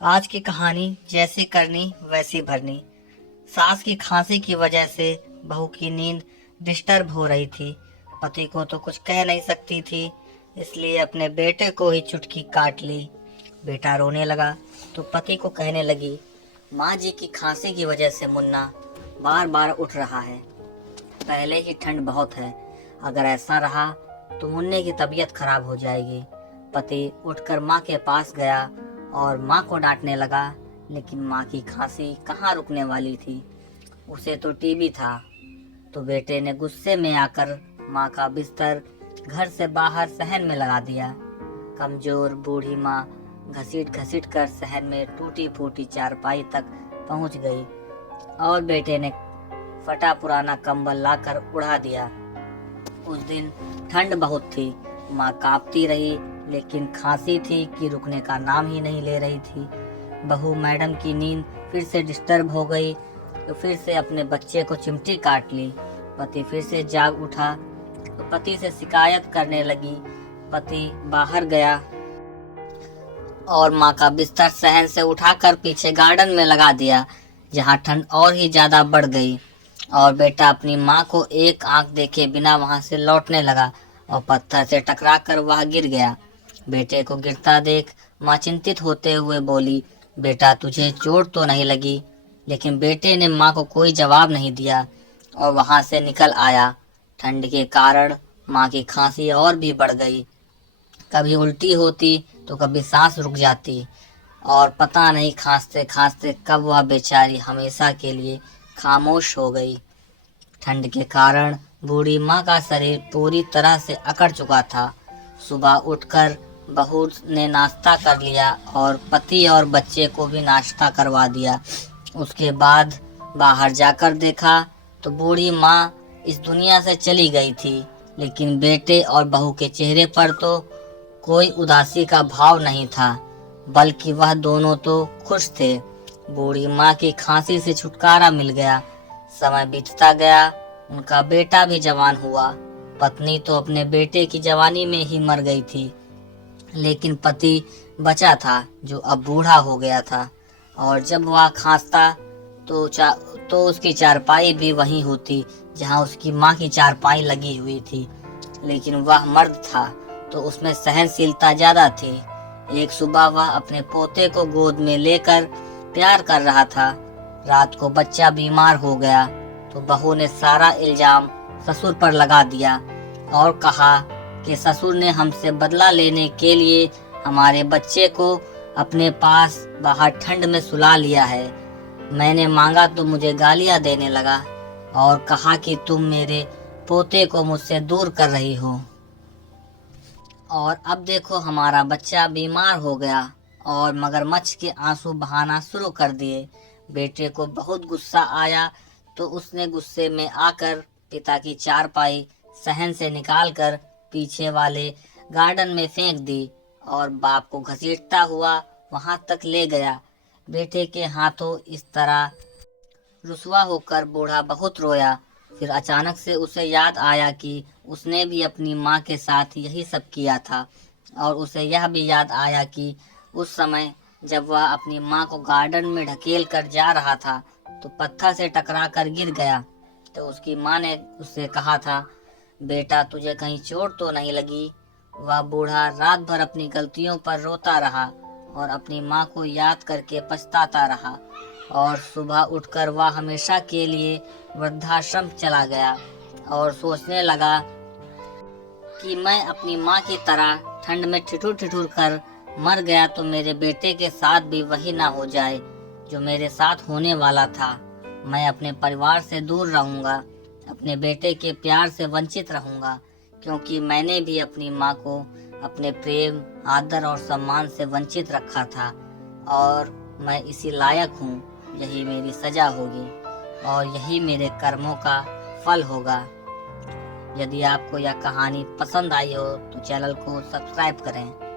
आज की कहानी जैसी करनी वैसी भरनी। सास की खांसी की वजह से बहू की नींद डिस्टर्ब हो रही थी। पति को तो कुछ कह नहीं सकती थी, इसलिए अपने बेटे को ही चुटकी काट ली। बेटा रोने लगा तो पति को कहने लगी, माँ जी की खांसी की वजह से मुन्ना बार बार उठ रहा है। पहले ही ठंड बहुत है, अगर ऐसा रहा तो मुन्ने की तबीयत खराब हो जाएगी। पति उठकर माँ के पास गया और माँ को डांटने लगा, लेकिन माँ की खांसी कहाँ रुकने वाली थी। उसे तो टीबी था। तो बेटे ने गुस्से में आकर माँ का बिस्तर घर से बाहर सहन में लगा दिया। कमजोर बूढ़ी माँ घसीट घसीट कर सहन में टूटी फूटी चारपाई तक पहुंच गई और बेटे ने फटा पुराना कंबल लाकर उड़ा दिया। उस दिन ठंड बहुत थी। माँ कांपती रही, लेकिन खांसी थी कि रुकने का नाम ही नहीं ले रही थी। बहू मैडम की नींद फिर से डिस्टर्ब हो गई तो फिर से अपने बच्चे को चिमटी काट ली। पति फिर से जाग उठा तो पति से शिकायत करने लगी। पति बाहर गया और माँ का बिस्तर सहन से उठाकर पीछे गार्डन में लगा दिया, जहाँ ठंड और ही ज्यादा बढ़ गई। और बेटा अपनी माँ को एक आंख देखे बिना वहां से लौटने लगा और पत्थर से टकरा कर वह गिर गया। बेटे को गिरता देख माँ चिंतित होते हुए बोली, बेटा तुझे चोट तो नहीं लगी? लेकिन बेटे ने माँ को कोई जवाब नहीं दिया और वहां से निकल आया। ठंड के कारण माँ की खांसी और भी बढ़ गई। कभी उल्टी होती तो कभी सांस रुक जाती और पता नहीं खांसते खांसते कब वह बेचारी हमेशा के लिए खामोश हो गई। ठंड के कारण बूढ़ी माँ का शरीर पूरी तरह से अकड़ चुका था। सुबह उठकर बहू ने नाश्ता कर लिया और पति और बच्चे को भी नाश्ता करवा दिया। उसके बाद बाहर जाकर देखा तो बूढ़ी माँ इस दुनिया से चली गई थी, लेकिन बेटे और बहू के चेहरे पर तो कोई उदासी का भाव नहीं था, बल्कि वह दोनों तो खुश थे। बूढ़ी माँ की खांसी से छुटकारा मिल गया। समय बीतता गया, उनका बेटा भी जवान हुआ। पत्नी तो अपने बेटे की जवानी में ही मर गई थी, लेकिन पति बचा था, जो अब बूढ़ा हो गया था। और जब वह खांसता तो उसकी चारपाई भी वहीं होती जहां उसकी माँ की चारपाई लगी हुई थी। लेकिन वह मर्द था तो उसमें सहनशीलता ज्यादा थी। एक सुबह वह अपने पोते को गोद में लेकर प्यार कर रहा था। रात को बच्चा बीमार हो गया तो बहू ने सारा इल्जाम ससुर पर लगा दिया और कहा कि ससुर ने हमसे बदला लेने के लिए हमारे बच्चे को अपने पास बाहर ठंड में सुला लिया है। मैंने मांगा तो मुझे गालियां देने लगा और कहा कि तुम मेरे पोते को मुझसे दूर कर रही हो। और अब देखो हमारा बच्चा बीमार हो गया। और मगरमच्छ के आंसू बहाना शुरू कर दिए। बेटे को बहुत गुस्सा आया तो उसने गुस्से में आकर पिता की चारपाई सहन से निकालकर पीछे वाले गार्डन में फेंक दी और बाप को घसीटता हुआ वहां तक ले गया। बेटे के हाथों इस तरह रुसवा होकर बूढ़ा बहुत रोया। फिर अचानक से उसे याद आया कि उसने भी अपनी माँ के साथ यही सब किया था। और उसे यह भी याद आया कि उस समय जब वह अपनी माँ को गार्डन में ढकेल कर जा रहा था तो पत्थर से टकरा कर गिर गया। तो उसकी माँ ने उससे कहा था, बेटा तुझे कहीं चोट तो नहीं लगी? वह बूढ़ा रात भर अपनी गलतियों पर रोता रहा और अपनी माँ को याद करके पछताता रहा। और सुबह उठकर वह हमेशा के लिए वृद्धाश्रम चला गया और सोचने लगा कि मैं अपनी माँ की तरह ठंड में ठिठुर ठिठुर कर मर गया तो मेरे बेटे के साथ भी वही ना हो जाए जो मेरे साथ होने वाला था। मैं अपने परिवार से दूर रहूंगा, अपने बेटे के प्यार से वंचित रहूंगा, क्योंकि मैंने भी अपनी माँ को अपने प्रेम, आदर और सम्मान से वंचित रखा था और मैं इसी लायक हूँ। यही मेरी सजा होगी और यही मेरे कर्मों का फल होगा। यदि आपको यह कहानी पसंद आई हो तो चैनल को सब्सक्राइब करें।